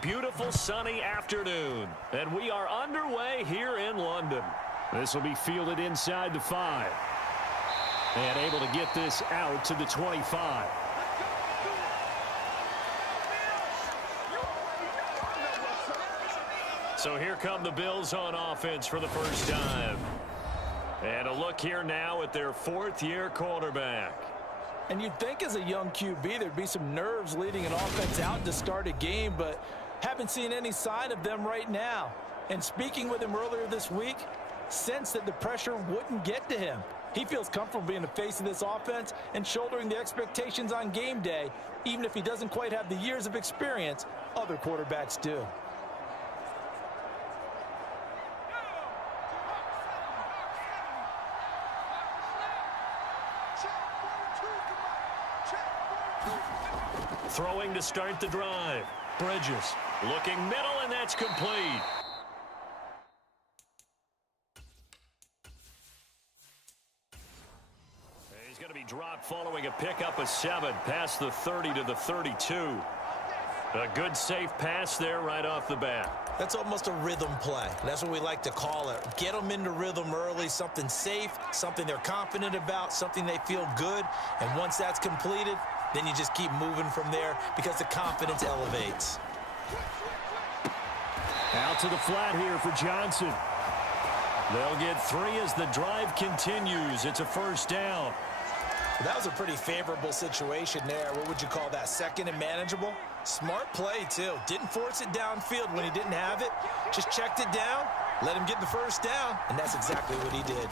beautiful sunny afternoon, and we are underway here in London. This will be fielded inside the 5. And able to get this out to the 25. So here come the Bills on offense for the first time. And a look here now at their 4th-year quarterback. And you'd think as a young QB there'd be some nerves leading an offense out to start a game, but haven't seen any sign of them right now. And speaking with him earlier this week, sensed that the pressure wouldn't get to him. He feels comfortable being the face of this offense and shouldering the expectations on game day, even if he doesn't quite have the years of experience other quarterbacks do. Throwing to start the drive. Bridges looking middle, and that's complete. He's going to be dropped following a pickup of 7 past the 30 to the 32. A good safe pass there right off the bat. That's almost a rhythm play. That's what we like to call it. Get them into rhythm early, something safe, something they're confident about, something they feel good. And once that's completed, then you just keep moving from there because the confidence elevates. Out to the flat here for Johnson. They'll get 3 as the drive continues. It's a first down. That was a pretty favorable situation there. What would you call that? Second and manageable? Smart play, too. Didn't force it downfield when he didn't have it. Just checked it down, let him get the first down, and that's exactly what he did.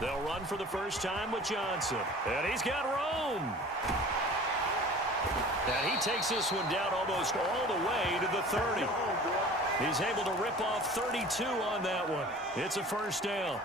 They'll run for the first time with Johnson. And he's got room. And he takes this one down almost all the way to the 30. He's able to rip off 32 on that one. It's a first down.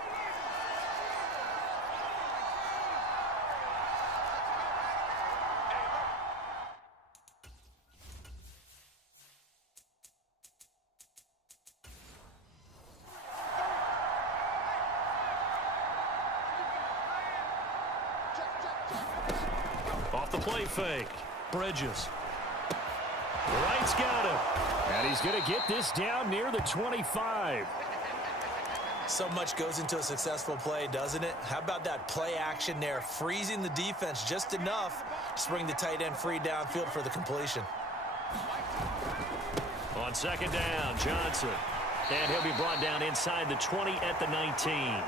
Off the play fake. Bridges. Wright's got him. And he's going to get this down near the 25. So much goes into a successful play, doesn't it? How about that play action there? Freezing the defense just enough to bring the tight end free downfield for the completion. On second down, Johnson. And he'll be brought down inside the 20 at the 19.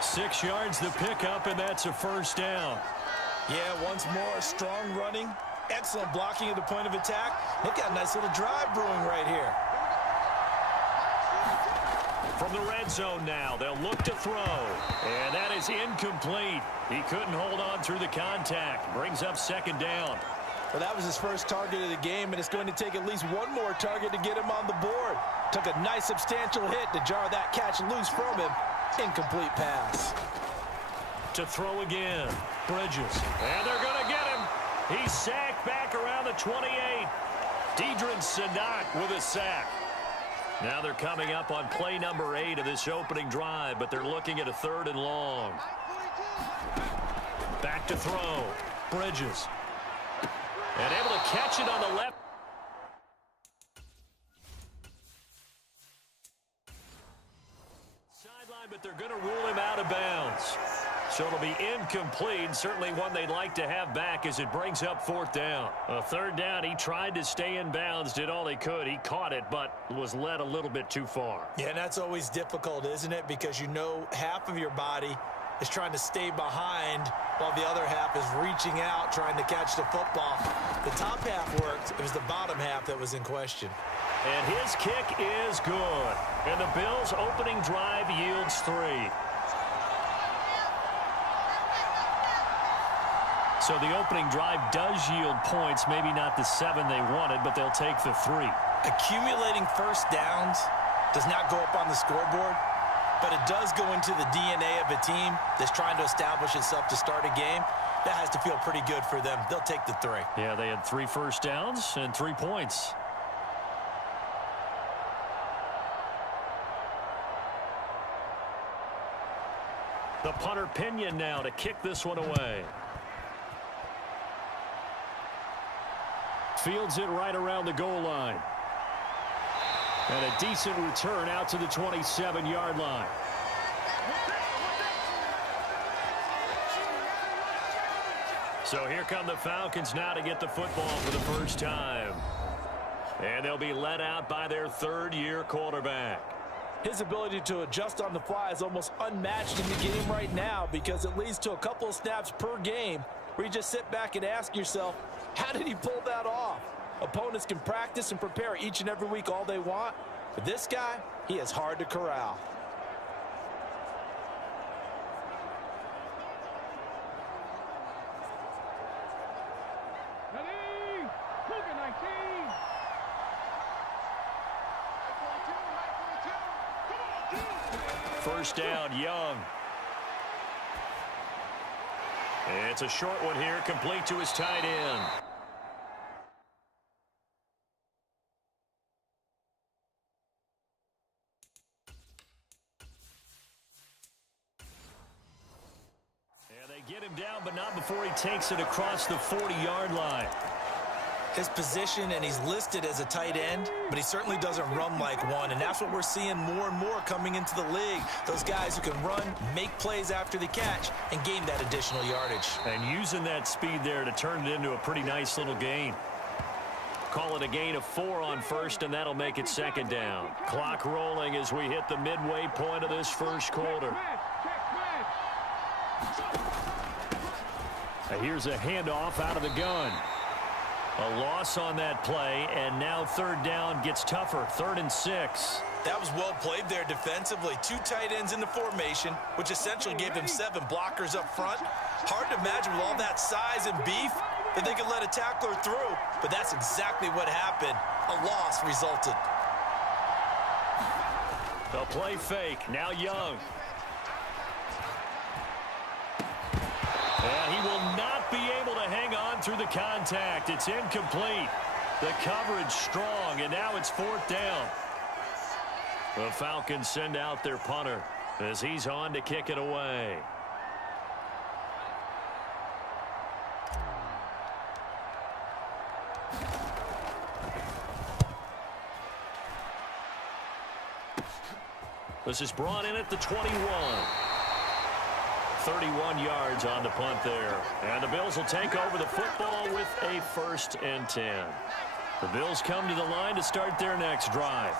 6 yards the pickup, and that's a first down. Yeah, once more, strong running, excellent blocking at the point of attack. Look at a nice little drive brewing right here. From the red zone now, they'll look to throw. And that is incomplete. He couldn't hold on through the contact. Brings up second down. Well, that was his first target of the game, and it's going to take at least one more target to get him on the board. Took a nice substantial hit to jar that catch loose from him. Incomplete pass. To throw again. Bridges. And they're going to get him. He's sacked back around the 28. Deidrin Sadat with a sack. Now they're coming up on play number 8 of this opening drive, but they're looking at a 3rd and long. Back to throw. Bridges. And able to catch it on the left. Sideline, but they're going to rule him out of bounds. So it'll be incomplete, certainly one they'd like to have back as it brings up 4th down. A 3rd down, he tried to stay in bounds, did all he could. He caught it, but was led a little bit too far. Yeah, and that's always difficult, isn't it? Because you know half of your body is trying to stay behind while the other half is reaching out, trying to catch the football. The top half worked. It was the bottom half that was in question. And his kick is good. And the Bills' opening drive yields 3. So the opening drive does yield points, maybe not the 7 they wanted, but they'll take the 3. Accumulating first downs does not go up on the scoreboard, but it does go into the DNA of a team that's trying to establish itself to start a game. That has to feel pretty good for them. They'll take the 3. Yeah, they had 3 first downs and 3 points. The punter Pinion now to kick this one away. Fields it right around the goal line. And a decent return out to the 27-yard line. So here come the Falcons now to get the football for the first time. And they'll be led out by their third-year quarterback. His ability to adjust on the fly is almost unmatched in the game right now because it leads to a couple of snaps per game where you just sit back and ask yourself, how did he pull that off? Opponents can practice and prepare each and every week all they want, but this guy, he is hard to corral. Bokin 19. First down, Young. It's a short one here, complete to his tight end. And they get him down, but not before he takes it across the 40-yard line. His position, and he's listed as a tight end, but he certainly doesn't run like one, and that's what we're seeing more and more coming into the league. Those guys who can run, make plays after the catch, and gain that additional yardage. And using that speed there to turn it into a pretty nice little gain. Call it a gain of 4 on first, and that'll make it second down. Clock rolling as we hit the midway point of this first quarter. Here's a handoff out of the gun. A loss on that play, and now third down gets tougher. 3rd and 6. That was well played there defensively. 2 tight ends in the formation, which essentially gave him 7 blockers up front. Hard to imagine with all that size and beef that they could let a tackler through, but that's exactly what happened. A loss resulted. The play fake. Now Young. And he will not be able to hang on through the contact. It's incomplete. The coverage strong, and now it's 4th down. The Falcons send out their punter as he's on to kick it away. This is brought in at the 21. 31 yards on the punt there. And the Bills will take over the football with a 1st and 10. The Bills come to the line to start their next drive.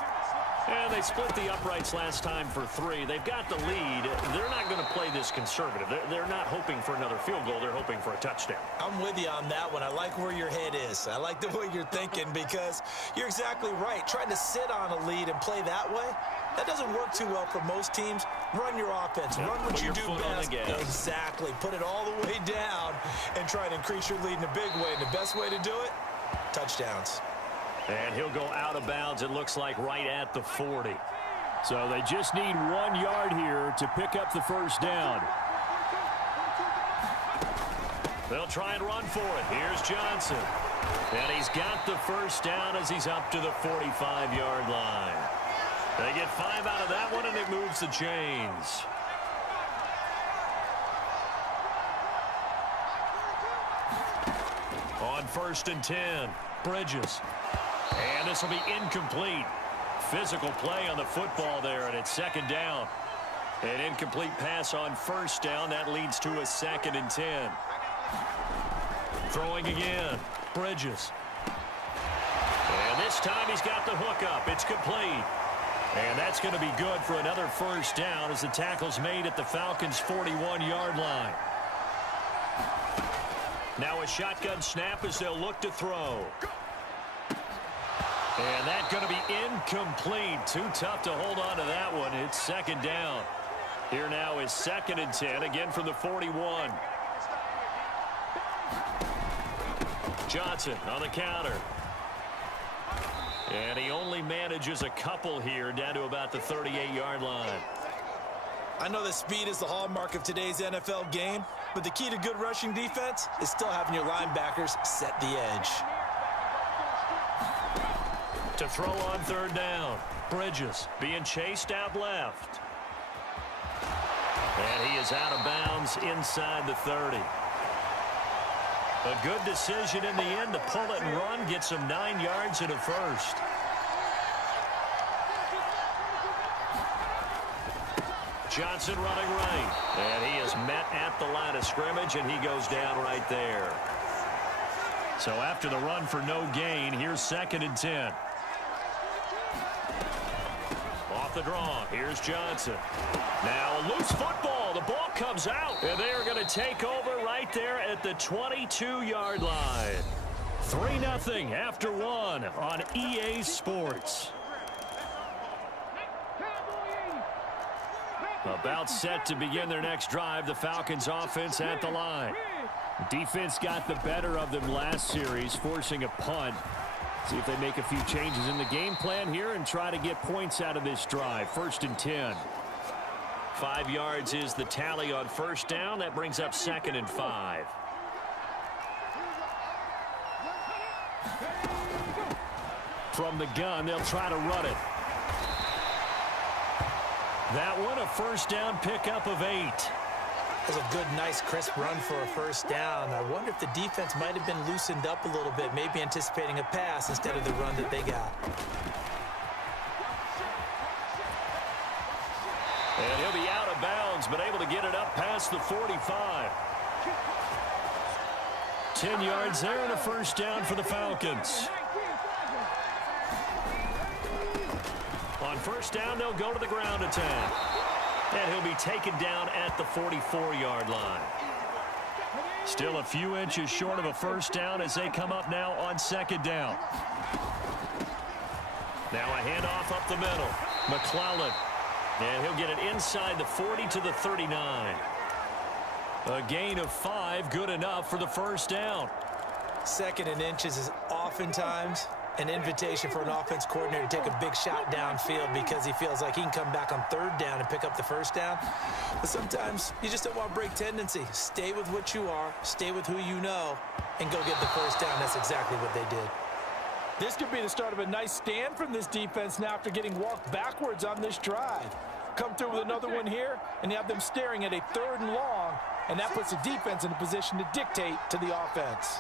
And they split the uprights last time for 3. They've got the lead. They're not going to play this conservative. They're not hoping for another field goal. They're hoping for a touchdown. I'm with you on that one. I like where your head is. I like the way you're thinking because you're exactly right. Trying to sit on a lead and play that way, that doesn't work too well for most teams. Run your offense. Run what you do best. Exactly. Put it all the way down and try to increase your lead in a big way. And the best way to do it, touchdowns. And he'll go out of bounds, it looks like, right at the 40. So they just need 1 yard here to pick up the first down. They'll try and run for it. Here's Johnson. And he's got the first down as he's up to the 45-yard line. They get 5 out of that one, and it moves the chains. On 1st and 10, Bridges. And this will be incomplete. Physical play on the football there, and it's 2nd down. An incomplete pass on 1st down. That leads to a 2nd and 10. Throwing again. Bridges. And this time he's got the hook up. It's complete. And that's going to be good for another first down as the tackle's made at the Falcons' 41-yard line. Now a shotgun snap as they'll look to throw. And that's going to be incomplete. Too tough to hold on to that one. It's 2nd down. Here now is 2nd and 10, again from the 41. Johnson on the counter. And he only manages a couple here down to about the 38-yard line. I know that speed is the hallmark of today's NFL game, but the key to good rushing defense is still having your linebackers set the edge. To throw on 3rd down. Bridges being chased out left. And he is out of bounds inside the 30. A good decision in the end to pull it and run, get some 9 yards and a first. Johnson running right. And he is met at the line of scrimmage, and he goes down right there. So after the run for no gain, here's 2nd and 10. Off the draw. Here's Johnson. Now a loose football. The ball comes out. And they are going to take over right there at the 22-yard line. 3-0 after 1 on EA Sports. About set to begin their next drive. The Falcons offense at the line. Defense got the better of them last series, forcing a punt. See if they make a few changes in the game plan here and try to get points out of this drive. 1st and 10. 5 yards is the tally on 1st down. That brings up 2nd and 5. From the gun, they'll try to run it. That one, a 1st down pickup of 8. That was a good, nice, crisp run for a 1st down. I wonder if the defense might have been loosened up a little bit, maybe anticipating a pass instead of the run that they got. And he'll be out of bounds, but able to get it up past the 45. 10 yards there and a 1st down for the Falcons. On 1st down, they'll go to the ground attack. And he'll be taken down at the 44-yard line. Still a few inches short of a 1st down as they come up now on 2nd down. Now a handoff up the middle. McClellan. And he'll get it inside the 40 to the 39. A gain of 5, good enough for the 1st down. 2nd and inches is oftentimes an invitation for an offense coordinator to take a big shot downfield because he feels like he can come back on 3rd down and pick up the 1st down. But sometimes you just don't want to break tendency. Stay with what you are, stay with who you know, and go get the 1st down. That's exactly what they did. This could be the start of a nice stand from this defense now after getting walked backwards on this drive. Come through with another one here, and you have them staring at a 3rd and long, and that puts the defense in a position to dictate to the offense.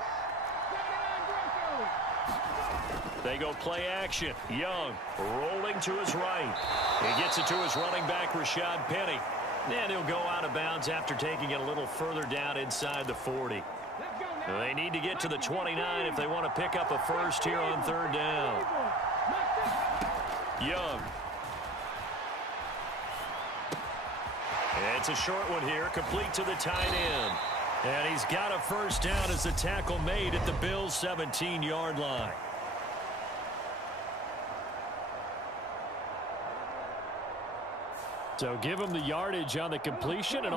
They go play action. Young rolling to his right. He gets it to his running back, Rashad Penny. And he'll go out of bounds after taking it a little further down inside the 40. They need to get to the 29 if they want to pick up a 1st here on 3rd down. Young. And it's a short one here, complete to the tight end. And he's got a 1st down as the tackle made at the Bills' 17-yard line. So give him the yardage on the completion. And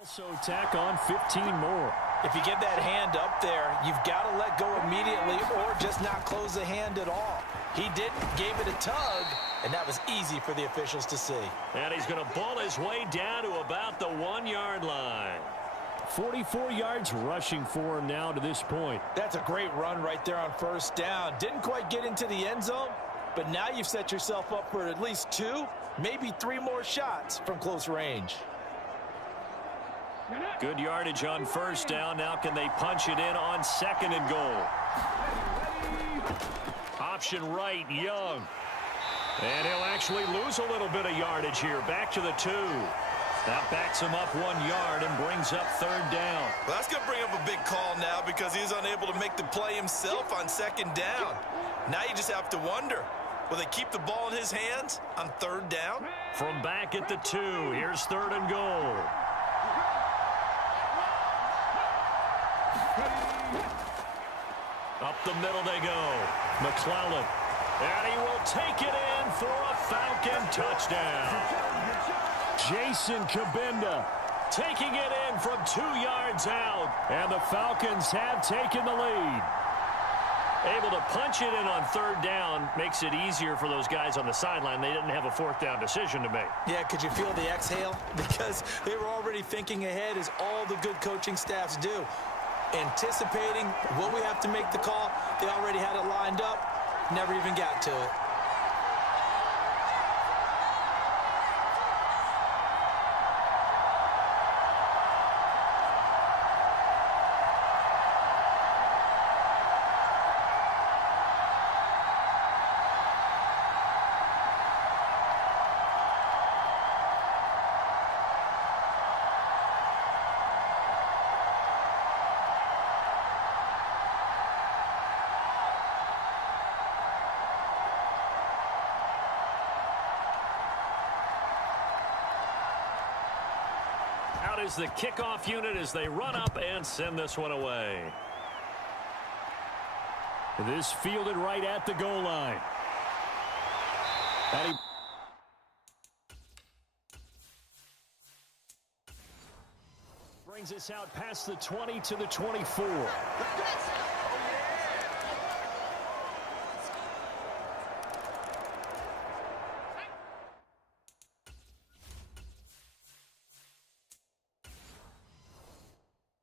also tack on 15 more. If you get that hand up there, you've got to let go immediately or just not close the hand at all. He didn't, gave it a tug, and that was easy for the officials to see. And he's going to bull his way down to about the 1-yard line. 44 yards rushing for him now to this point. That's a great run right there on 1st down. Didn't quite get into the end zone, but now you've set yourself up for at least 2, maybe 3 more shots from close range. Good yardage on 1st down. Now can they punch it in on 2nd and goal? Option right, Young. And he'll actually lose a little bit of yardage here. Back to the 2. That backs him up 1 yard and brings up 3rd down. Well, that's going to bring up a big call now because he's unable to make the play himself on 2nd down. Now you just have to wonder, will they keep the ball in his hands on 3rd down? From back at the 2, here's 3rd and goal. Up the middle they go. McClellan. And he will take it in for a Falcon touchdown. Jason Kabinda taking it in from 2 yards out. And the Falcons have taken the lead. Able to punch it in on 3rd down makes it easier for those guys on the sideline. They didn't have a 4th down decision to make. Yeah, could you feel the exhale? Because they were already thinking ahead, as all the good coaching staffs do. Anticipating what we have to make the call. They already had it lined up. Never even got to it. is the kickoff unit as they run up and send this one away. This fielded right at the goal line. And he brings us out past the 20 to the 24.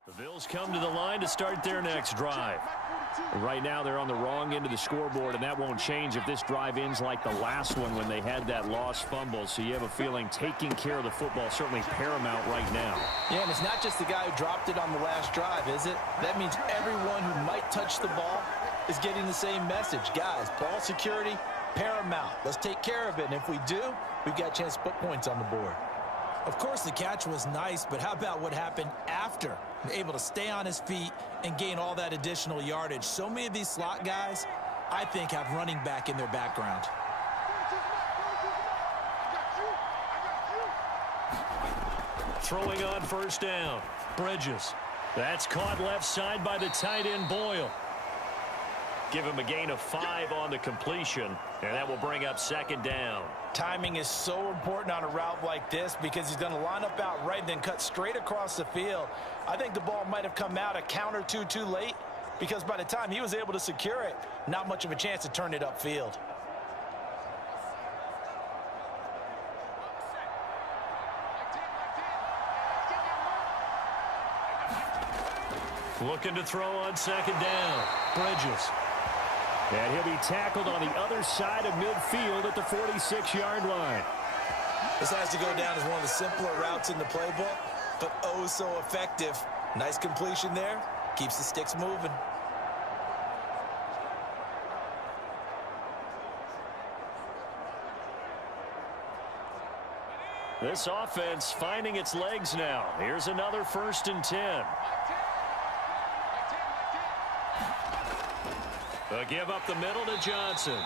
The Bills come to the line to start their next drive. Right now they're on the wrong end of the scoreboard, and that won't change if this drive ends like the last one when they had that lost fumble. So you have a feeling taking care of the football is certainly paramount right now. Yeah, and it's not just the guy who dropped it on the last drive, is it? That means everyone who might touch the ball is getting the same message. Guys, ball security, paramount. Let's take care of it, and if we do, we've got a chance to put points on the board. Of course, the catch was nice, but how about what happened after? Able to stay on his feet and gain all that additional yardage. So many of these slot guys, I think, have running back in their background. Throwing on first down. Bridges. That's caught left side by the tight end Boyle. Give him a gain of 5 on the completion, and that will bring up second down. Timing is so important on a route like this because he's going to line up out right and then cut straight across the field. I think the ball might have come out a count or two too late because by the time he was able to secure it, not much of a chance to turn it upfield. Looking to throw on second down. Bridges. And he'll be tackled on the other side of midfield at the 46-yard line. This has to go down as one of the simpler routes in the playbook, but oh so effective. Nice completion there. Keeps the sticks moving. This offense finding its legs now. Here's another 1st and 10. They'll give up the middle to Johnson.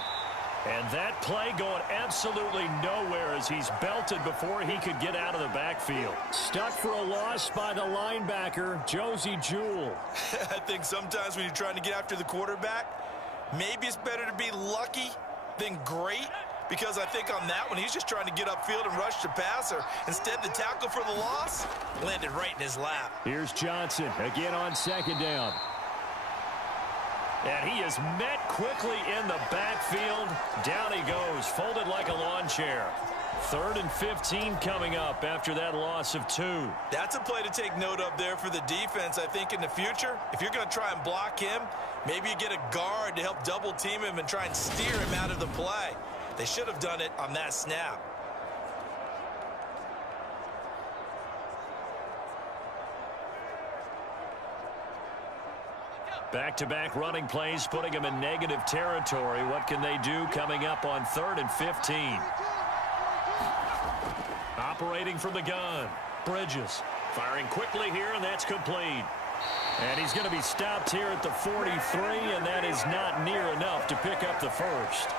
And that play going absolutely nowhere as he's belted before he could get out of the backfield. Stuck for a loss by the linebacker, Josie Jewell. I think sometimes when you're trying to get after the quarterback, maybe it's better to be lucky than great, because I think on that one, he's just trying to get upfield and rush the passer. Instead, the tackle for the loss landed right in his lap. Here's Johnson again on second down. And he is met quickly in the backfield. Down he goes, folded like a lawn chair. 3rd and 15 coming up after that loss of 2. That's a play to take note of there for the defense, I think, in the future. If you're going to try and block him, maybe you get a guard to help double team him and try and steer him out of the play. They should have done it on that snap. Back-to-back running plays, putting him in negative territory. What can they do coming up on 3rd and 15? Operating from the gun. Bridges firing quickly here, and that's complete. And he's going to be stopped here at the 43, and that is not near enough to pick up the first.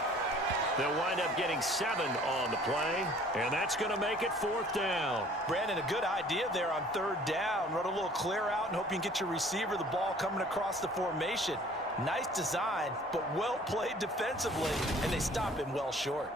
They'll wind up getting 7 on the play, and that's going to make it 4th down. Brandon, a good idea there on 3rd down. Run a little clear out and hope you can get your receiver the ball coming across the formation. Nice design, but well played defensively, and they stop him well short.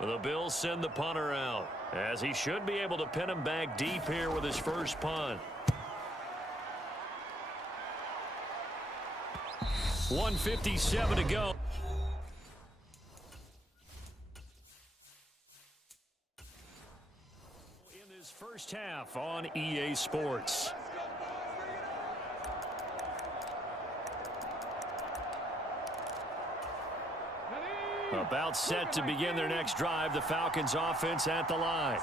The Bills send the punter out, as he should be able to pin him back deep here with his first punt. 1:57 to go. In this first half on EA Sports. About set to begin their next drive, the Falcons offense at the line.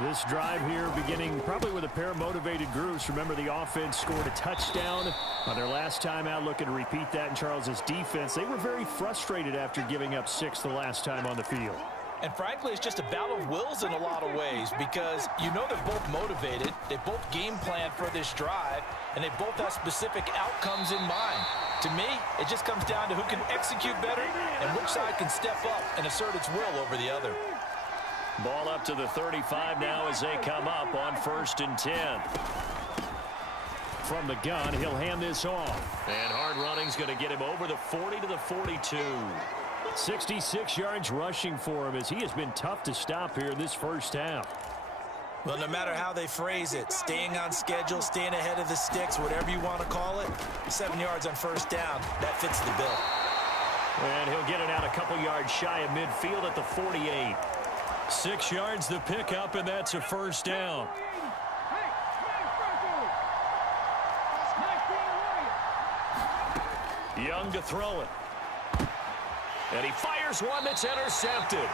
This drive here beginning probably with a pair of motivated groups. Remember, the offense scored a touchdown on their last time out, looking to repeat that in Charles's defense. They were very frustrated after giving up 6 the last time on the field. And frankly, it's just a battle of wills in a lot of ways because you know they're both motivated, they both game plan for this drive, and they both have specific outcomes in mind. To me, it just comes down to who can execute better and which side can step up and assert its will over the other. Ball up to the 35 now as they come up on 1st and 10. From the gun, he'll hand this off. And hard running's going to get him over the 40 to the 42. 66 yards rushing for him as he has been tough to stop here in this first half. Well, no matter how they phrase it, staying on schedule, staying ahead of the sticks, whatever you want to call it, 7 yards on 1st down, that fits the bill. And he'll get it out a couple yards shy of midfield at the 48. 6 yards the pickup, and that's a 1st down. Young to throw it. And he fires one that's intercepted.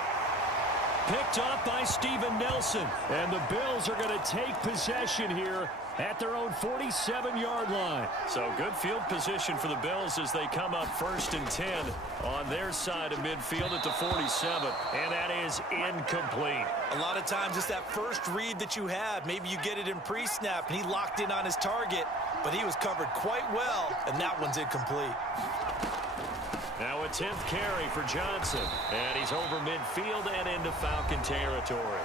Picked off by Steven Nelson. And the Bills are going to take possession here at their own 47-yard line. So good field position for the Bills as they come up 1st and 10 on their side of midfield at the 47. And that is incomplete. A lot of times it's that first read that you have. Maybe you get it in pre-snap and he locked in on his target, but he was covered quite well, and that one's incomplete. Now a 10th carry for Johnson. And he's over midfield and into Falcon territory.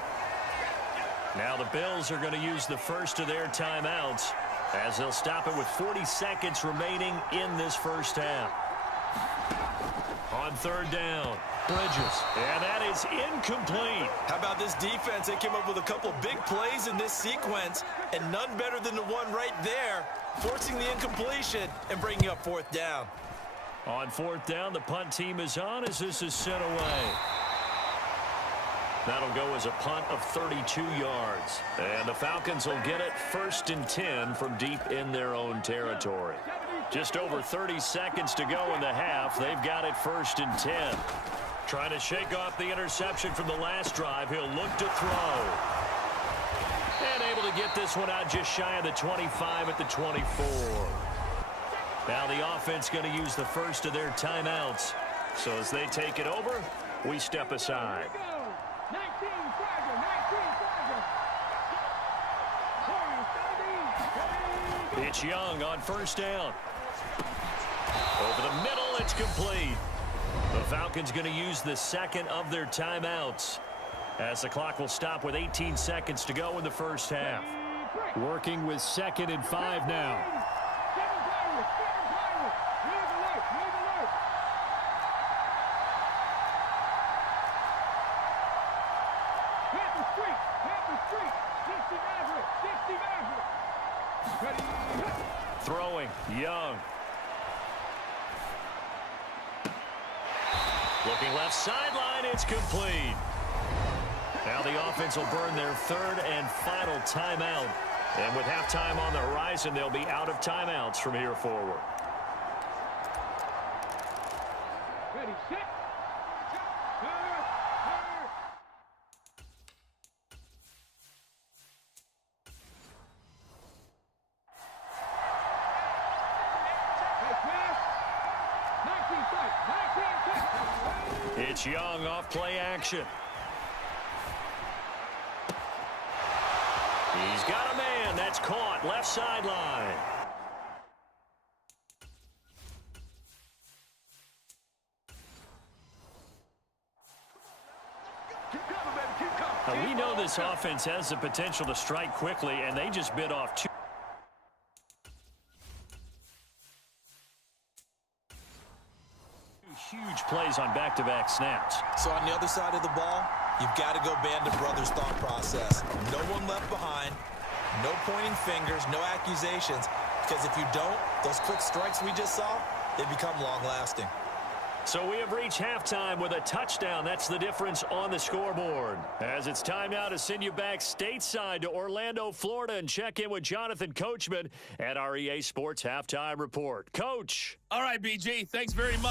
Now the Bills are going to use the first of their timeouts as they'll stop it with 40 seconds remaining in this first half. On 3rd down, Bridges. And that is incomplete. How about this defense? They came up with a couple of big plays in this sequence, and none better than the one right there, forcing the incompletion and bringing up 4th down. On 4th down, the punt team is on as this is sent away. That'll go as a punt of 32 yards. And the Falcons will get it 1st and 10 from deep in their own territory. Just over 30 seconds to go in the half. They've got it 1st and 10. Trying to shake off the interception from the last drive. He'll look to throw. And able to get this one out just shy of the 25 at the 24. Now the offense going to use the first of their timeouts. So as they take it over, we step aside. It's Young on 1st down. Over the middle, it's complete. The Falcons going to use the second of their timeouts as the clock will stop with 18 seconds to go in the first half. Working with 2nd and 5 now. Throwing, Young. Looking left sideline, it's complete. Now the offense will burn their 3rd and final timeout. And with halftime on the horizon, they'll be out of timeouts from here forward. Ready, set. It's Young off play action. He's got a man. That's caught left sideline. Now, we know this offense has the potential to strike quickly, and they just bit off 2. Huge plays on back-to-back snaps. So on the other side of the ball, you've got to go band of brothers thought process. No one left behind, no pointing fingers, no accusations, because if you don't, those quick strikes we just saw, they become long-lasting. So we have reached halftime with a touchdown. That's the difference on the scoreboard. As it's time now to send you back stateside to Orlando, Florida, and check in with Jonathan Coachman at our EA Sports Halftime Report. Coach. All right, BG, thanks very much.